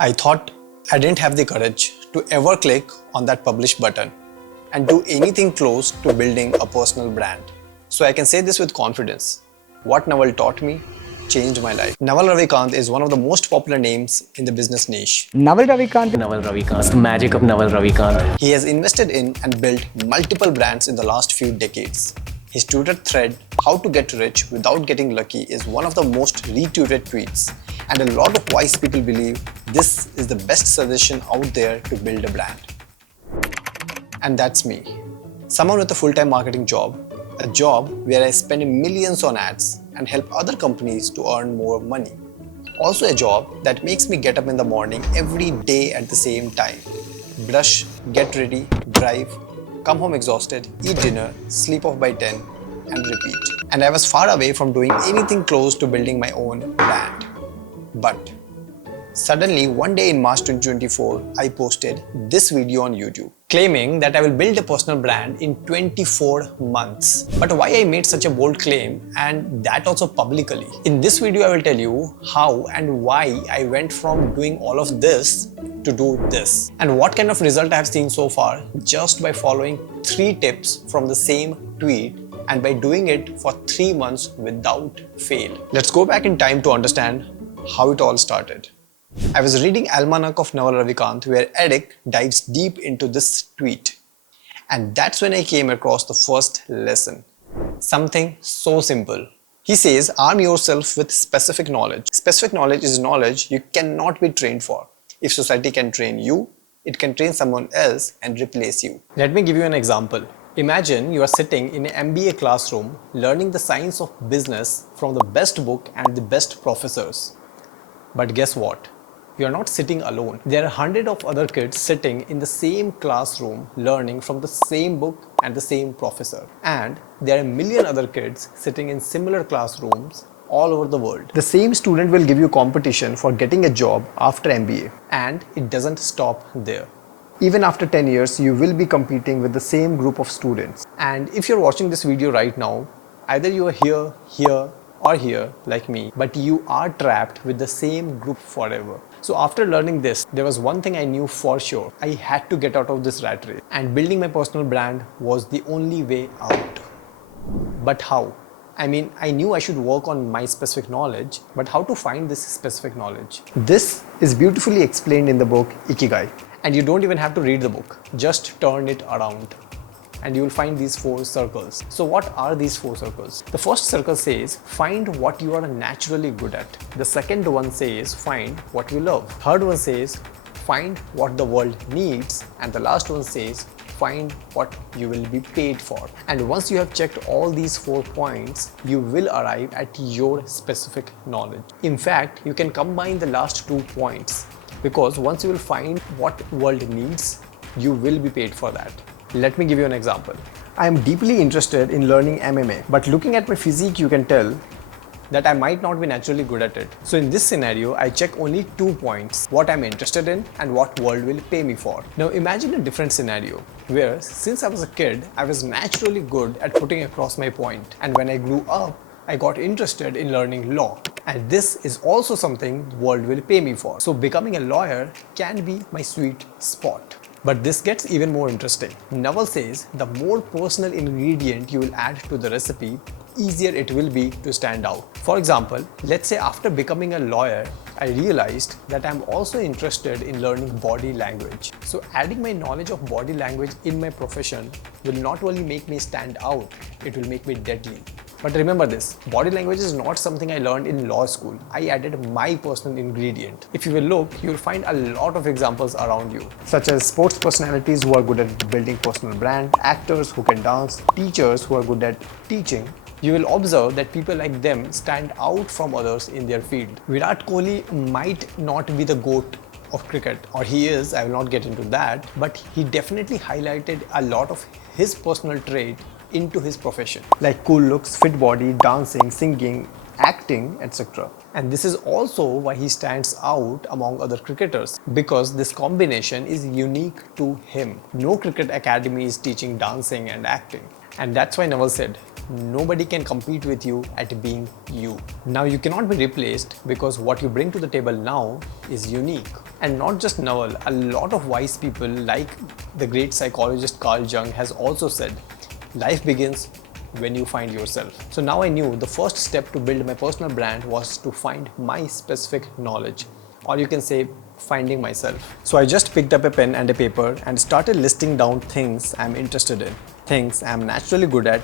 I thought I didn't have the courage to ever click on that publish button and do anything close to building a personal brand. So I can say this with confidence. What Naval taught me changed my life. Naval Ravikant is one of the most popular names in the business niche. Naval Ravikant. Naval Ravikant, the magic of Naval Ravikant. He has invested in and built multiple brands in the last few decades. His Twitter thread, How to Get Rich Without Getting Lucky, is one of the most retweeted tweets, and a lot of wise people believe this is the best suggestion out there to build a brand. And that's me. Someone with a full-time marketing job, a job where I spend millions on ads and help other companies to earn more money. Also a job that makes me get up in the morning every day at the same time. Brush, get ready, drive, come home exhausted, eat dinner, sleep off by 10 and repeat. And I was far away from doing anything close to building my own brand. But suddenly one day in March 2024, I posted this video on YouTube claiming that I will build a personal brand in 24 months. But why I made such a bold claim, and that also publicly? In this video, I will tell you how and why I went from doing all of this to do this, and what kind of result I have seen so far just by following 3 tips from the same tweet and by doing it for 3 months without fail. Let's go back in time to understand how it all started. I was reading Almanac of Naval Ravikant, where Eric dives deep into this tweet. And that's when I came across the first lesson. Something so simple. He says, arm yourself with specific knowledge. Specific knowledge is knowledge you cannot be trained for. If society can train you, it can train someone else and replace you. Let me give you an example. Imagine you are sitting in an MBA classroom learning the science of business from the best book and the best professors. But guess what? You are not sitting alone. There are hundreds of other kids sitting in the same classroom learning from the same book and the same professor. And there are a million other kids sitting in similar classrooms all over the world. The same student will give you competition for getting a job after MBA. And it doesn't stop there. Even after 10 years, you will be competing with the same group of students. And if you're watching this video right now, either you are here, or here like me, but you are trapped with the same group forever. So after learning this, there was one thing I knew for sure. I had to get out of this rat race, and building my personal brand was the only way out. But how? I mean, I knew I should work on my specific knowledge, but how to find this specific knowledge? This is beautifully explained in the book Ikigai. And you don't even have to read the book, just turn it around and you will find these 4 circles. So what are these 4 circles? The first circle says, find what you are naturally good at. The second one says, find what you love. Third one says, find what the world needs. And the last one says, find what you will be paid for. And once you have checked all these 4 points, you will arrive at your specific knowledge. In fact, you can combine the last 2 points, because once you will find what world needs, you will be paid for that. Let me give you an example. I am deeply interested in learning MMA, but looking at my physique, you can tell that I might not be naturally good at it. So in this scenario, I check only 2 points: what I'm interested in and what world will pay me for. Now imagine a different scenario where, since I was a kid, I was naturally good at putting across my point. And when I grew up, I got interested in learning law. And this is also something the world will pay me for. So becoming a lawyer can be my sweet spot. But this gets even more interesting. Naval says the more personal ingredient you will add to the recipe, easier it will be to stand out. For example, let's say after becoming a lawyer, I realized that I'm also interested in learning body language. So adding my knowledge of body language in my profession will not only make me stand out, it will make me deadly. But remember this, body language is not something I learned in law school. I added my personal ingredient. If you will look, you'll find a lot of examples around you, such as sports personalities who are good at building personal brand, actors who can dance, teachers who are good at teaching. You will observe that people like them stand out from others in their field. Virat Kohli might not be the GOAT of cricket, or he is, I will not get into that, but he definitely highlighted a lot of his personal trait into his profession, like cool looks, fit body, dancing, singing, acting, etc. And this is also why he stands out among other cricketers, because this combination is unique to him. No cricket academy is teaching dancing and acting. And that's why Naval said, nobody can compete with you at being you. Now you cannot be replaced because what you bring to the table now is unique. And not just Naval, a lot of wise people like the great psychologist Carl Jung has also said, life begins when you find yourself. So now I knew the first step to build my personal brand was to find my specific knowledge, or you can say finding myself. So I just picked up a pen and a paper and started listing down things I'm interested in, things I'm naturally good at.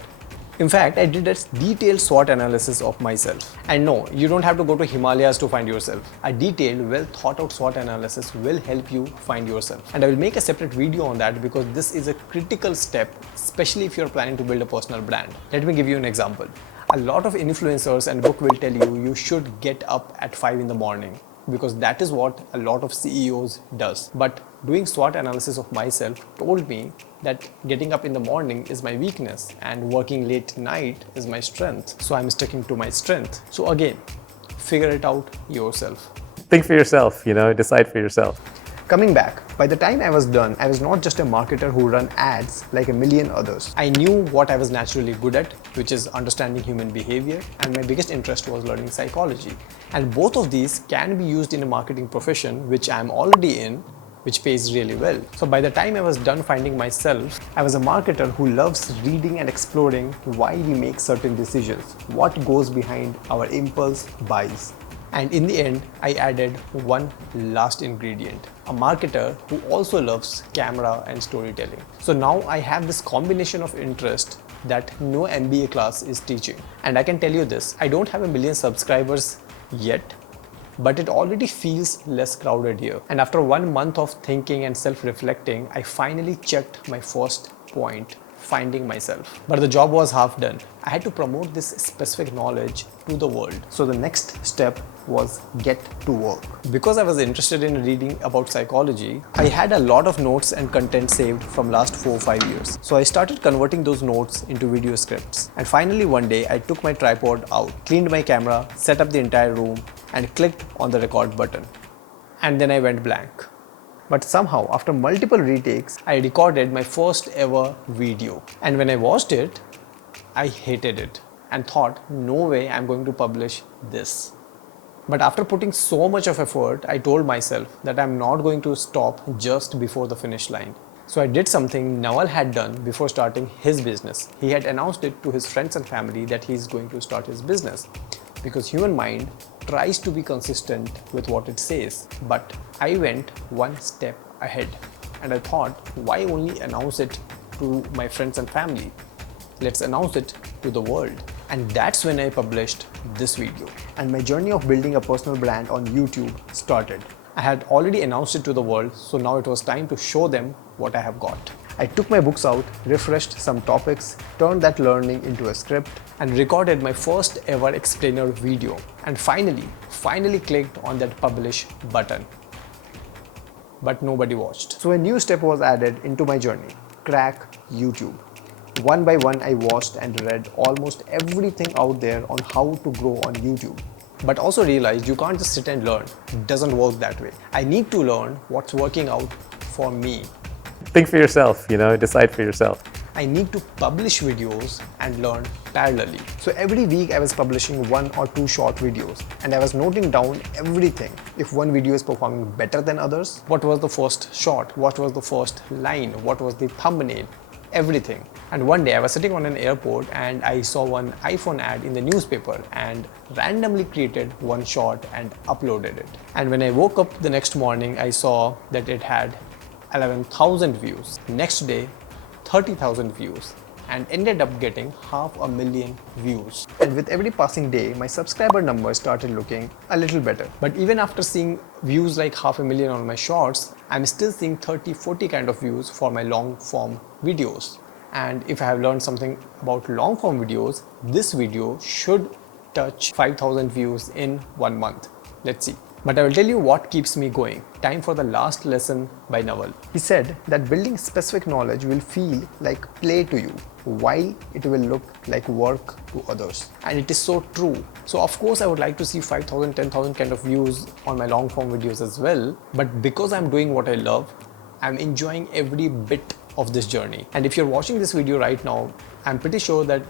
In fact, I did a detailed SWOT analysis of myself. And no, you don't have to go to Himalayas to find yourself. A detailed, well thought out SWOT analysis will help you find yourself. And I will make a separate video on that because this is a critical step, especially if you're planning to build a personal brand. Let me give you an example. A lot of influencers and book will tell you you should get up at 5 in the morning, because that is what a lot of CEOs does. But doing SWOT analysis of myself told me that getting up in the morning is my weakness and working late night is my strength. So I'm sticking to my strength. So again, figure it out yourself. Think for yourself, decide for yourself. Coming back, by the time I was done, I was not just a marketer who ran ads like a million others. I knew what I was naturally good at, which is understanding human behavior, and my biggest interest was learning psychology. And both of these can be used in a marketing profession, which I'm already in, which pays really well. So by the time I was done finding myself, I was a marketer who loves reading and exploring why we make certain decisions, what goes behind our impulse buys. And in the end, I added one last ingredient, a marketer who also loves camera and storytelling. So now I have this combination of interest that no MBA class is teaching. And I can tell you this, I don't have 1 million subscribers yet, but it already feels less crowded here. And after 1 month of thinking and self-reflecting, I finally checked my first point, finding myself. But the job was half done. I had to promote this specific knowledge to the world. So the next step was get to work. Because I was interested in reading about psychology, I had a lot of notes and content saved from last 4 or 5 years. So I started converting those notes into video scripts. And finally one day I took my tripod out, cleaned my camera, set up the entire room, and clicked on the record button. And then I went blank. But somehow, after multiple retakes, I recorded my first ever video. And when I watched it, I hated it and thought, no way I'm going to publish this. But after putting so much of effort, I told myself that I'm not going to stop just before the finish line. So I did something Naval had done before starting his business. He had announced it to his friends and family that he's going to start his business. Because human mind tries to be consistent with what it says. But I went one step ahead and I thought, why only announce it to my friends and family? Let's announce it to the world. And that's when I published this video. And my journey of building a personal brand on YouTube started. I had already announced it to the world, so now it was time to show them what I have got. I took my books out, refreshed some topics, turned that learning into a script, and recorded my first ever explainer video. And finally clicked on that publish button. But nobody watched. So a new step was added into my journey, crack YouTube. One by one, I watched and read almost everything out there on how to grow on YouTube. But also realized you can't just sit and learn. It doesn't work that way. I need to learn what's working out for me. Think for yourself, decide for yourself. I need to publish videos and learn parallelly. So every week I was publishing 1 or 2 short videos and I was noting down everything. If one video is performing better than others, what was the first shot, what was the first line, what was the thumbnail, everything. And one day I was sitting on an airport and I saw one iPhone ad in the newspaper and randomly created one shot and uploaded it. And when I woke up the next morning, I saw that it had 11,000 views. Next day, 30,000 views, and ended up getting 500,000 views. And with every passing day, my subscriber numbers started looking a little better. But even after seeing views like 500,000 on my shorts, I'm still seeing 30-40 kind of views for my long form videos. And if I have learned something about long form videos, this video should touch 5,000 views in 1 month. Let's see. But I will tell you what keeps me going. Time for the last lesson by Naval. He said that building specific knowledge will feel like play to you, while it will look like work to others. And it is so true. So of course I would like to see 5,000, 10,000 kind of views on my long form videos as well. But because I'm doing what I love, I'm enjoying every bit of this journey. And if you're watching this video right now, I'm pretty sure that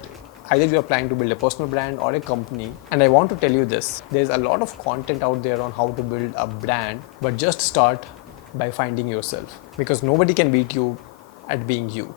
Either you are planning to build a personal brand or a company. And I want to tell you this, there's a lot of content out there on how to build a brand, but just start by finding yourself, because nobody can beat you at being you.